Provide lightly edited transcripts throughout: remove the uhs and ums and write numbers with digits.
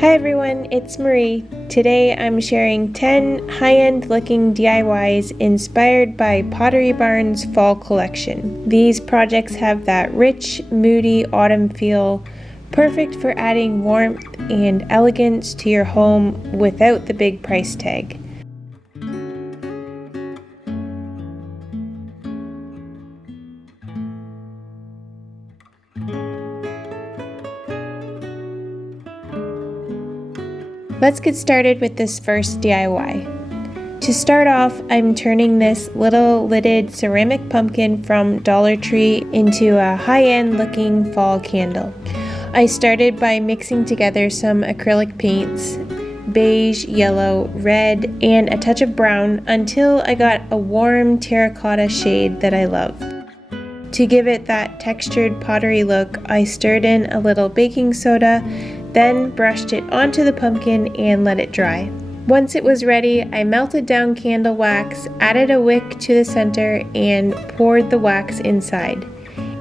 Hi everyone, it's Marie. Today I'm sharing 10 high-end looking DIYs inspired by Pottery Barn's fall collection. These projects have that rich, moody autumn feel, perfect for adding warmth and elegance to your home without the big price tag. Let's get started with this first DIY. To start off, I'm turning this little lidded ceramic pumpkin from Dollar Tree into a high-end looking fall candle. I started by mixing together some acrylic paints, beige, yellow, red, and a touch of brown until I got a warm terracotta shade that I love. To give it that textured pottery look, I stirred in a little baking soda, then brushed it onto the pumpkin and let it dry. Once it was ready, I melted down candle wax, added a wick to the center, and poured the wax inside.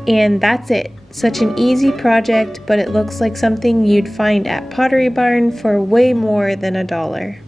And that's it. Such an easy project, but it looks like something you'd find at Pottery Barn for way more than $1.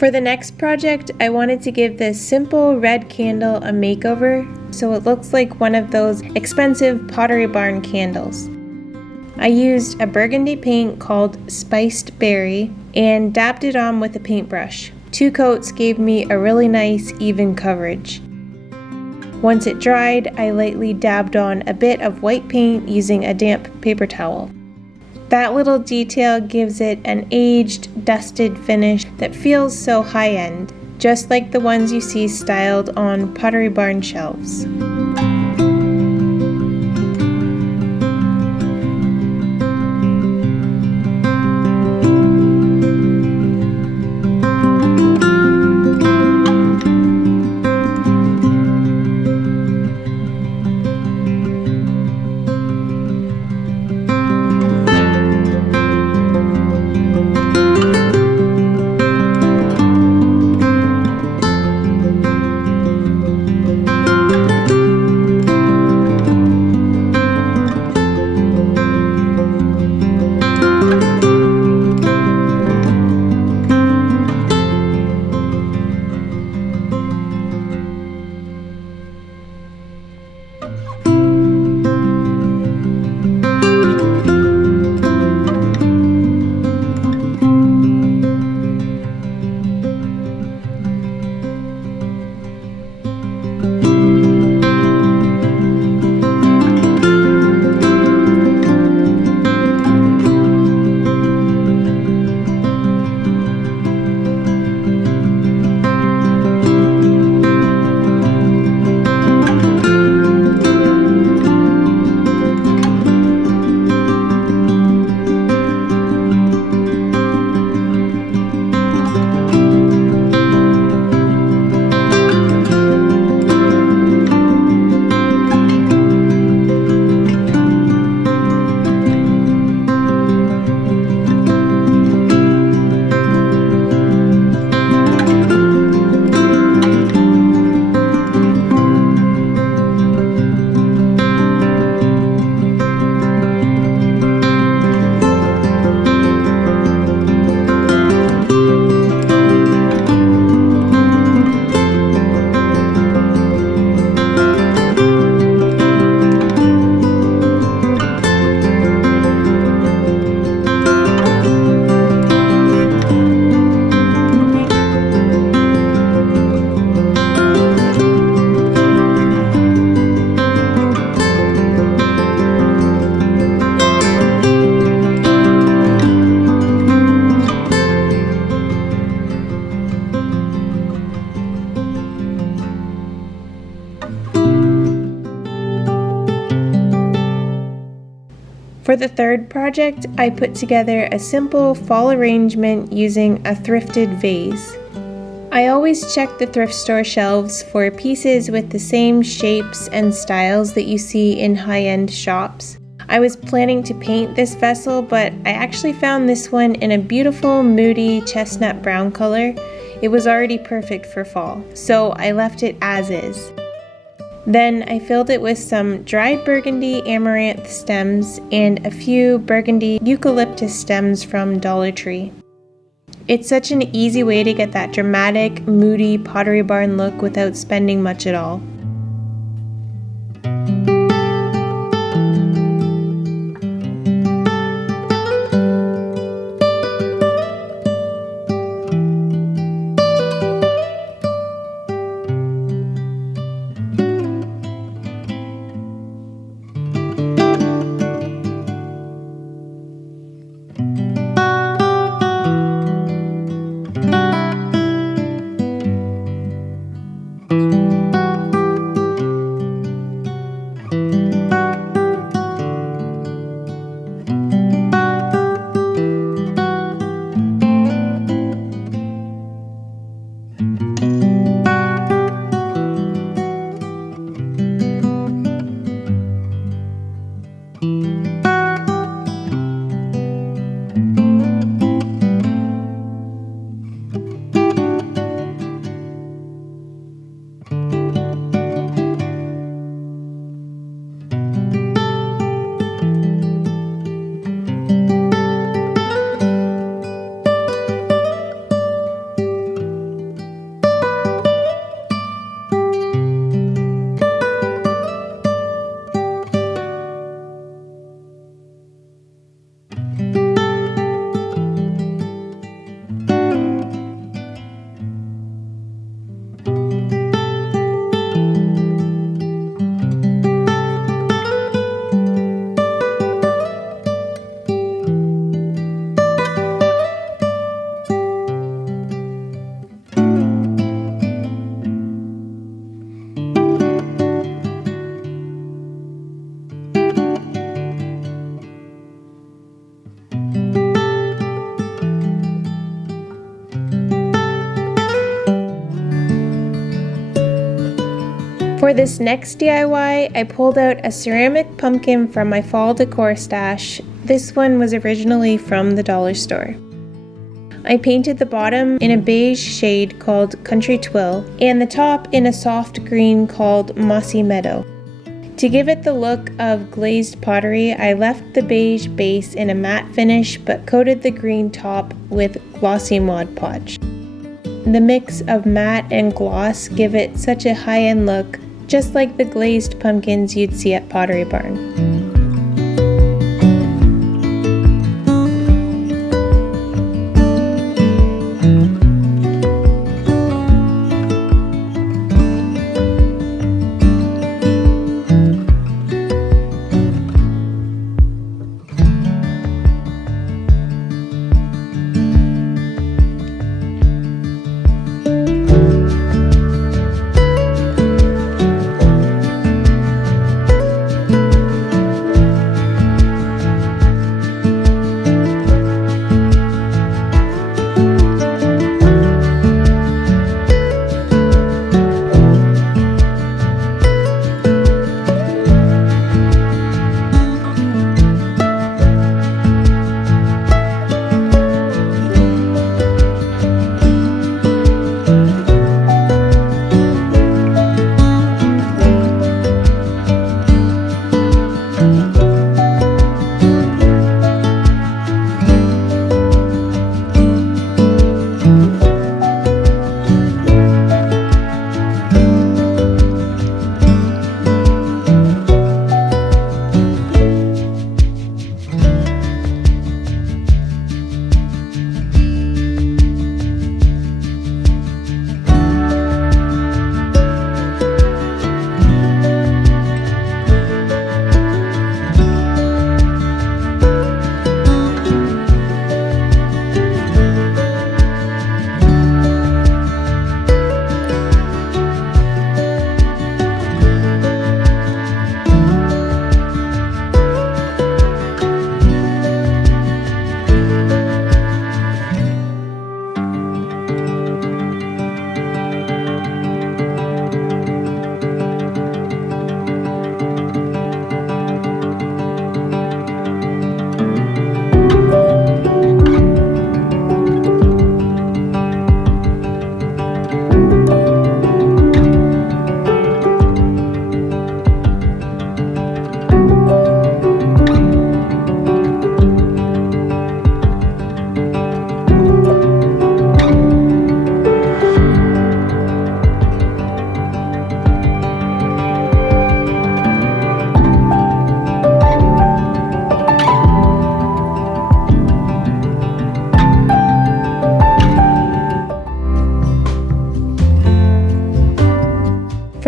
For the next project, I wanted to give this simple red candle a makeover so it looks like one of those expensive Pottery Barn candles. I used a burgundy paint called Spiced Berry and dabbed it on with a paintbrush. 2 coats gave me a really nice even coverage. Once it dried, I lightly dabbed on a bit of white paint using a damp paper towel. That little detail gives it an aged, dusted finish that feels so high-end, just like the ones you see styled on Pottery Barn shelves. For the third project, I put together a simple fall arrangement using a thrifted vase. I always check the thrift store shelves for pieces with the same shapes and styles that you see in high-end shops. I was planning to paint this vessel, but I actually found this one in a beautiful Moody chestnut brown color. It was already perfect for fall, so I left it as is. Then I filled it with some dried burgundy amaranth stems and a few burgundy eucalyptus stems from Dollar Tree. It's such an easy way to get that dramatic, moody Pottery Barn look without spending much at all. For this next DIY, I pulled out a ceramic pumpkin from my fall decor stash. This one was originally from the dollar store. I painted the bottom in a beige shade called Country Twill and the top in a soft green called Mossy Meadow. To give it the look of glazed pottery, I left the beige base in a matte finish but coated the green top with glossy Mod Podge. The mix of matte and gloss give it such a high-end look, just like the glazed pumpkins you'd see at Pottery Barn.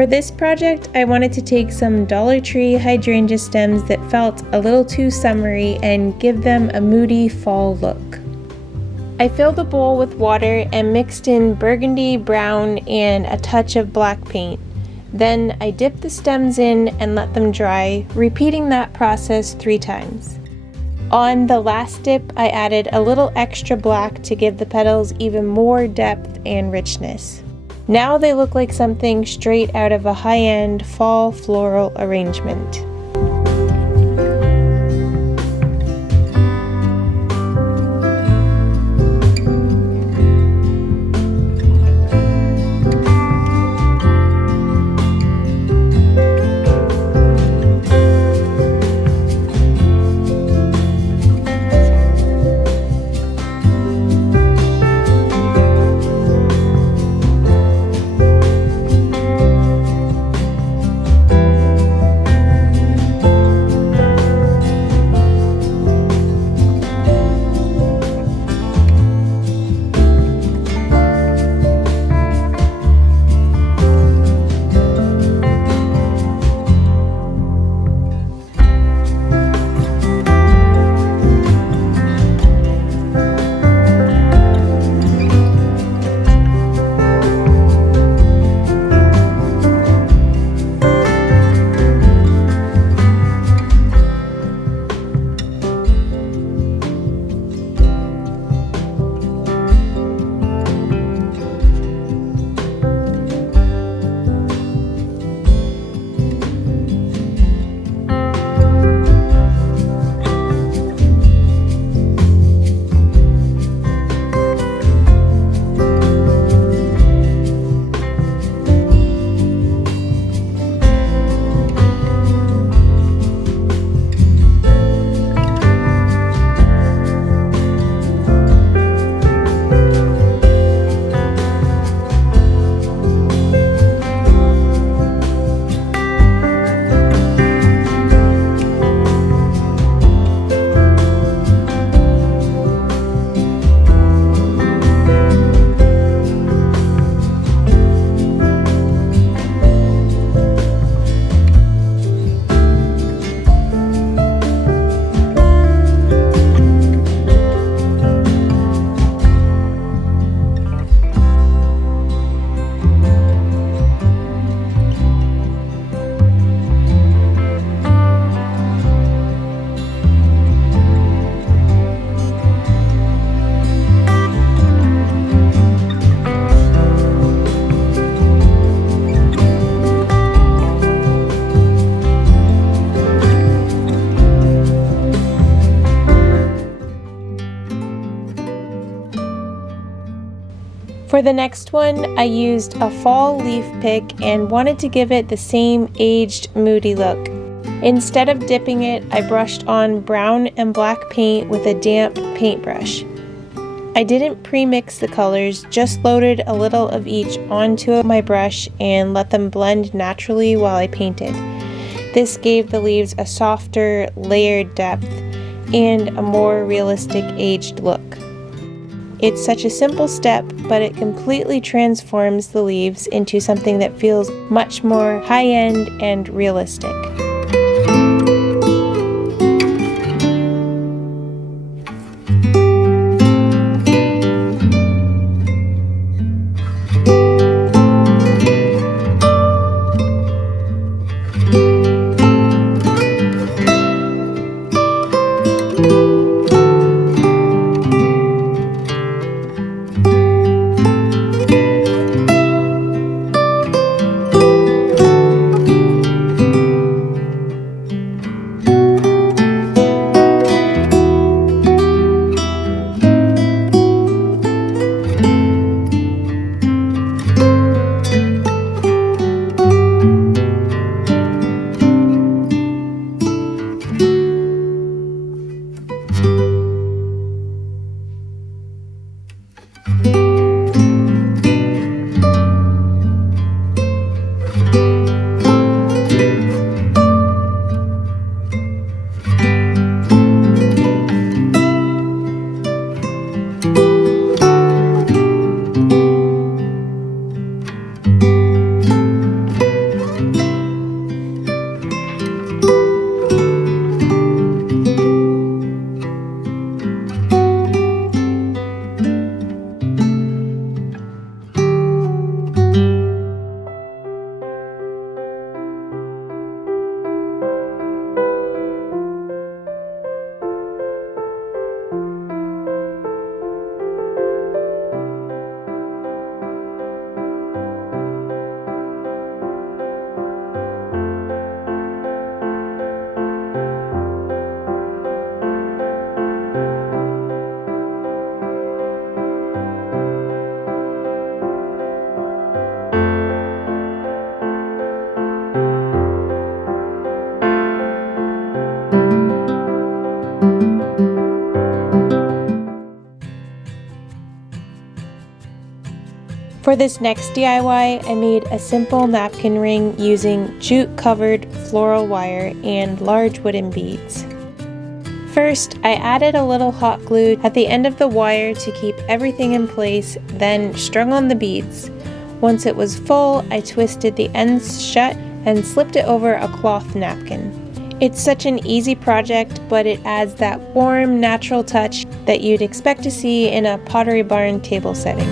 For this project, I wanted to take some Dollar Tree hydrangea stems that felt a little too summery and give them a moody fall look. I filled the bowl with water and mixed in burgundy, brown, and a touch of black paint. Then I dipped the stems in and let them dry, repeating that process 3 times. On the last dip, I added a little extra black to give the petals even more depth and richness. Now they look like something straight out of a high-end fall floral arrangement. For the next one, I used a fall leaf pick and wanted to give it the same aged Moody look. Instead of dipping it, I brushed on brown and black paint with a damp paintbrush. I didn't pre-mix the colors, just loaded a little of each onto my brush and let them blend naturally while I painted. This gave the leaves a softer, layered depth and a more realistic aged look. It's such a simple step, but it completely transforms the leaves into something that feels much more high-end and realistic. For this next DIY, I made a simple napkin ring using jute-covered floral wire and large wooden beads. First, I added a little hot glue at the end of the wire to keep everything in place, then strung on the beads. Once it was full, I twisted the ends shut and slipped it over a cloth napkin. It's such an easy project, but it adds that warm, natural touch that you'd expect to see in a Pottery Barn table setting.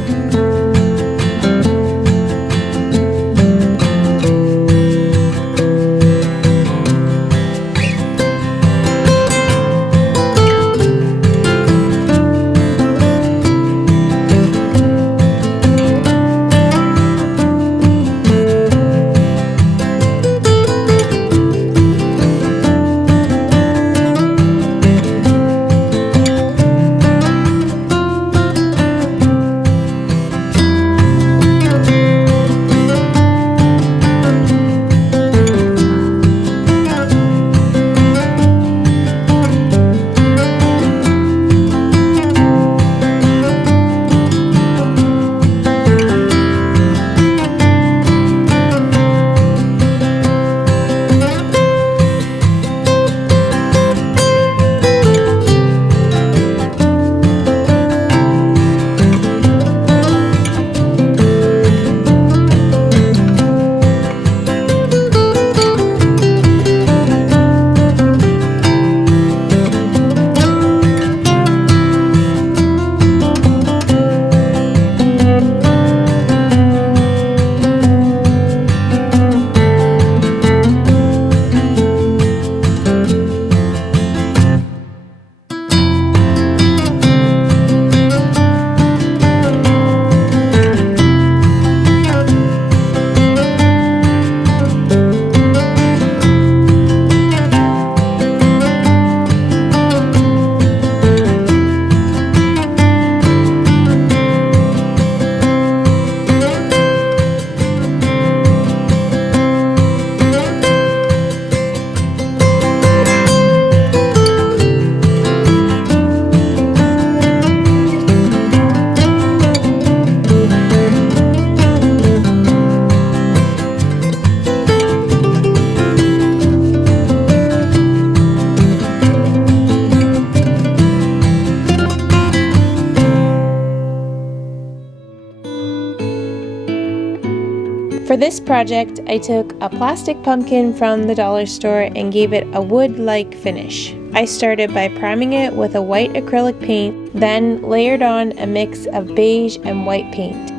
For this project, I took a plastic pumpkin from the dollar store and gave it a wood-like finish. I started by priming it with a white acrylic paint, then layered on a mix of beige and white paint.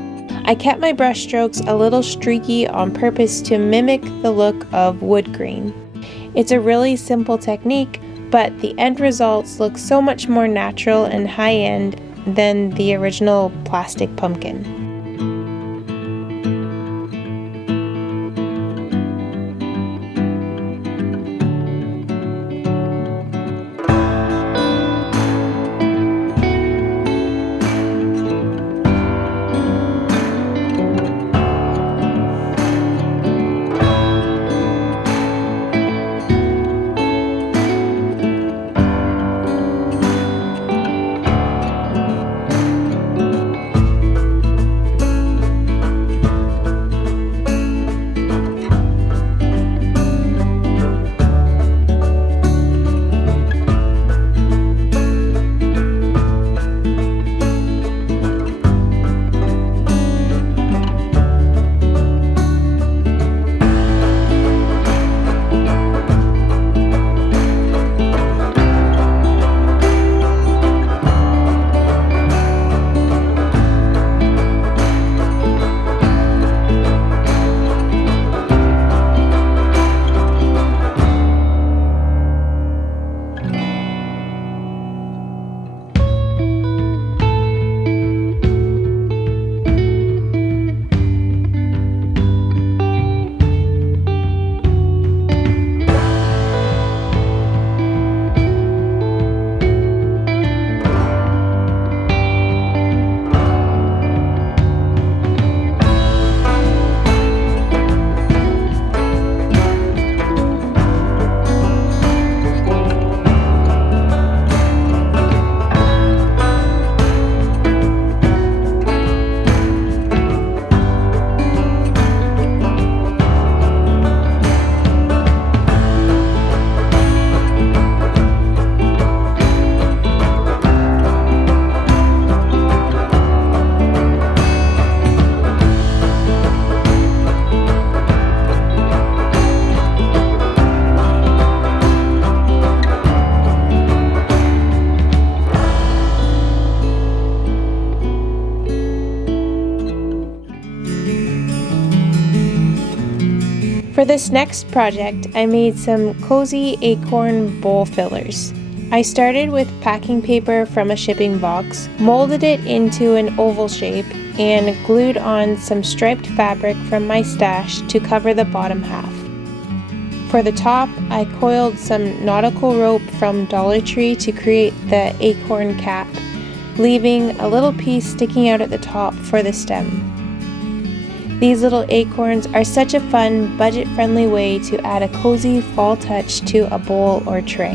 I kept my brush strokes a little streaky on purpose to mimic the look of wood grain. It's a really simple technique, but the end results look so much more natural and high-end than the original plastic pumpkin. For this next project, I made some cozy acorn bowl fillers. I started with packing paper from a shipping box, molded it into an oval shape, and glued on some striped fabric from my stash to cover the bottom half. For the top, I coiled some nautical rope from Dollar Tree to create the acorn cap, leaving a little piece sticking out at the top for the stem. These little acorns are such a fun, budget-friendly way to add a cozy fall touch to a bowl or tray.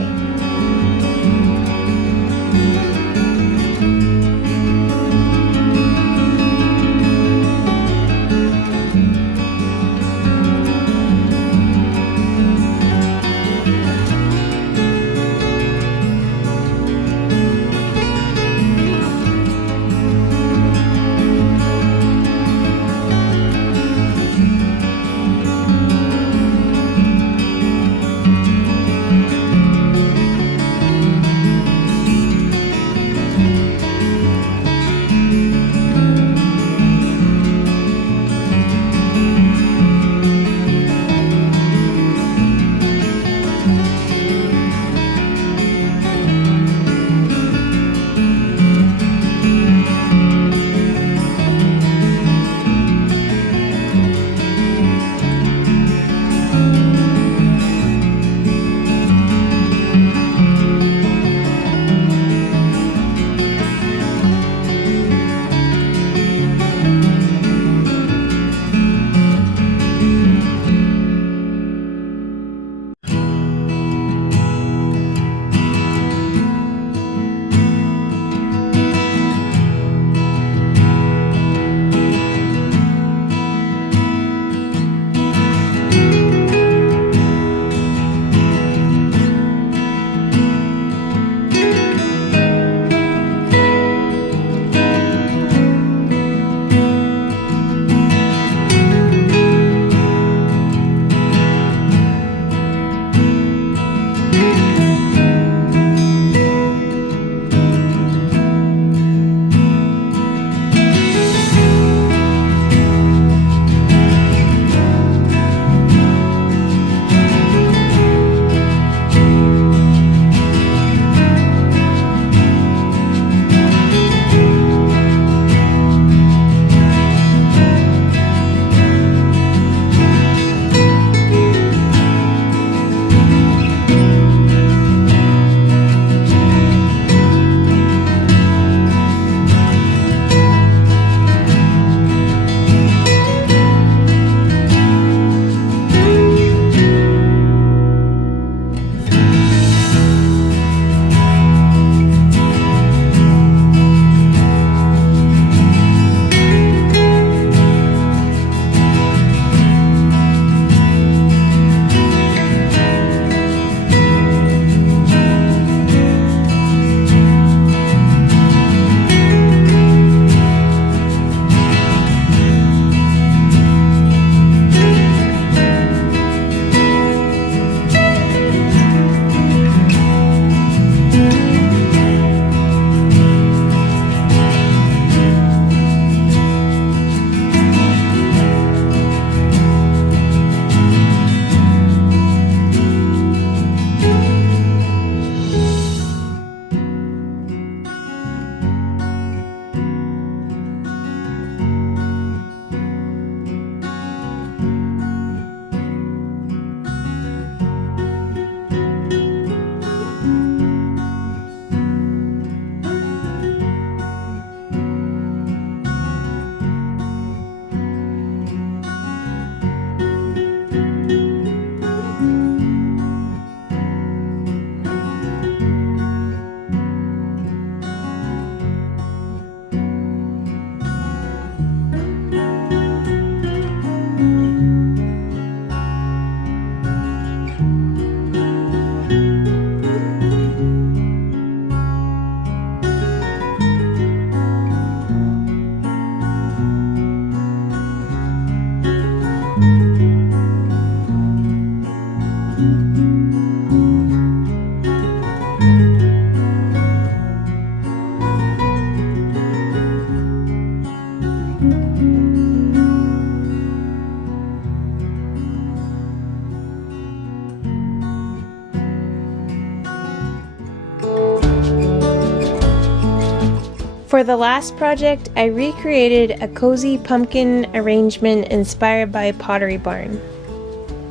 For the last project, I recreated a cozy pumpkin arrangement inspired by Pottery Barn.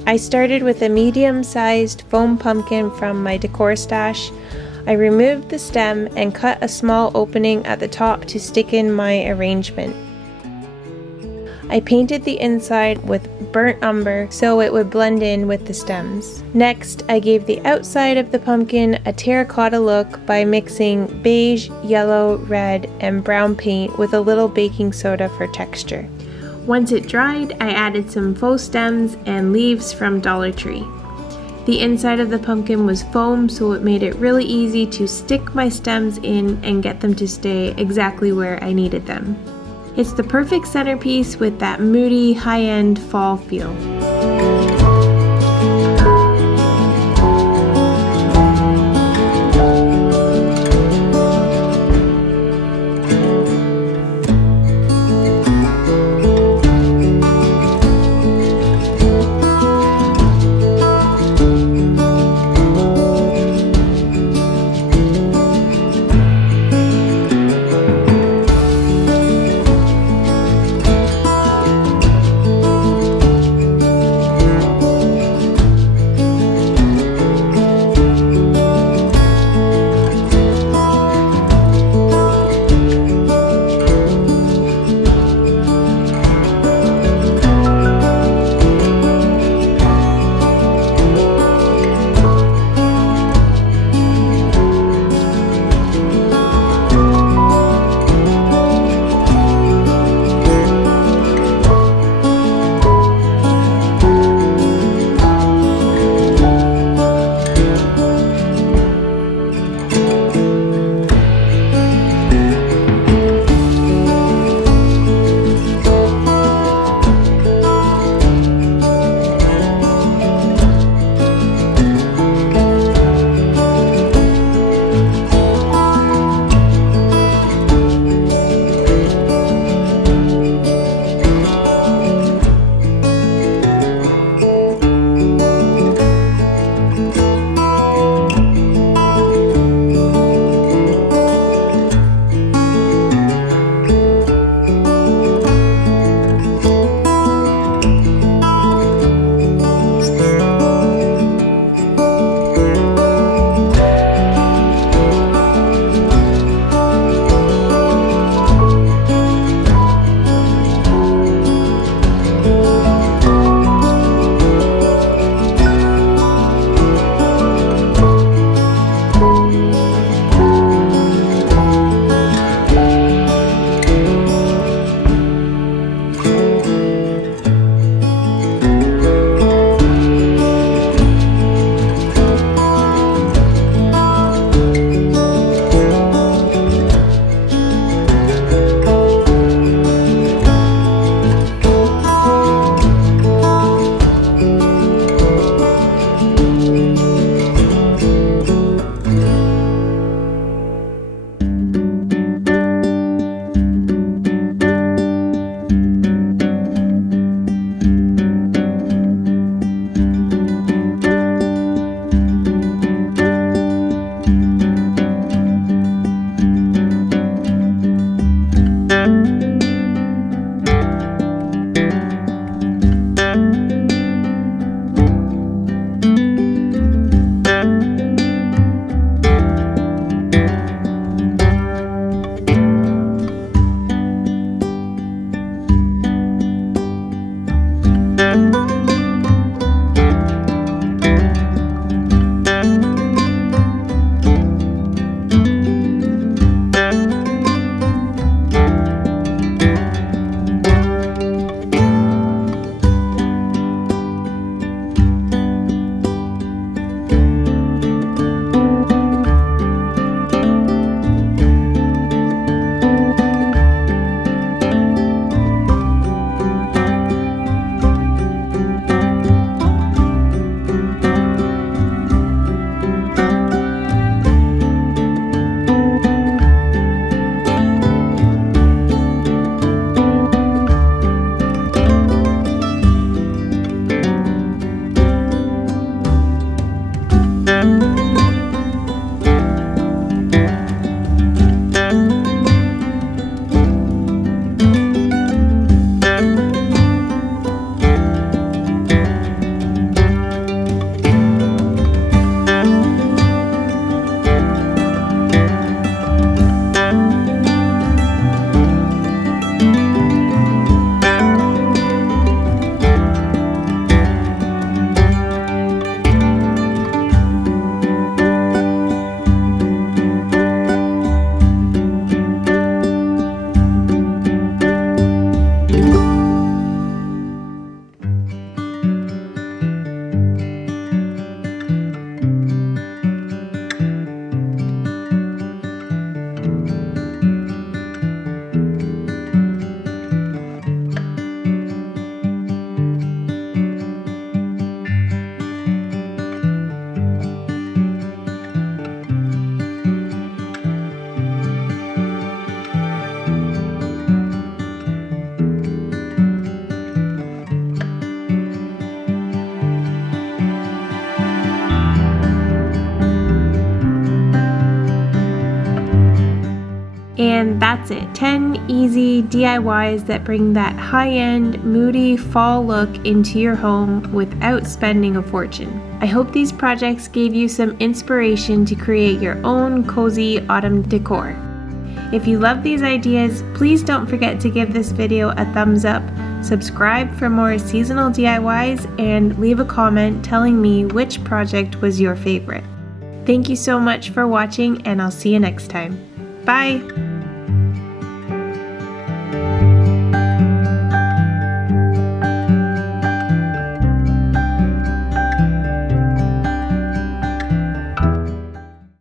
I started with a medium-sized foam pumpkin from my decor stash. I removed the stem and cut a small opening at the top to stick in my arrangement. I painted the inside with burnt umber so it would blend in with the stems. Next, I gave the outside of the pumpkin a terracotta look by mixing beige, yellow, red, and brown paint with a little baking soda for texture. Once it dried, I added some faux stems and leaves from Dollar Tree. The inside of the pumpkin was foam, so it made it really easy to stick my stems in and get them to stay exactly where I needed them. It's the perfect centerpiece with that moody, high-end fall feel. that's it. 10 easy DIYs that bring that high-end, moody fall look into your home without spending a fortune. I hope these projects gave you some inspiration to create your own cozy autumn decor. If you love these ideas, please don't forget to give this video a thumbs up, subscribe for more seasonal DIYs, and leave a comment telling me which project was your favorite. Thank you so much for watching, and I'll see you next time. Bye!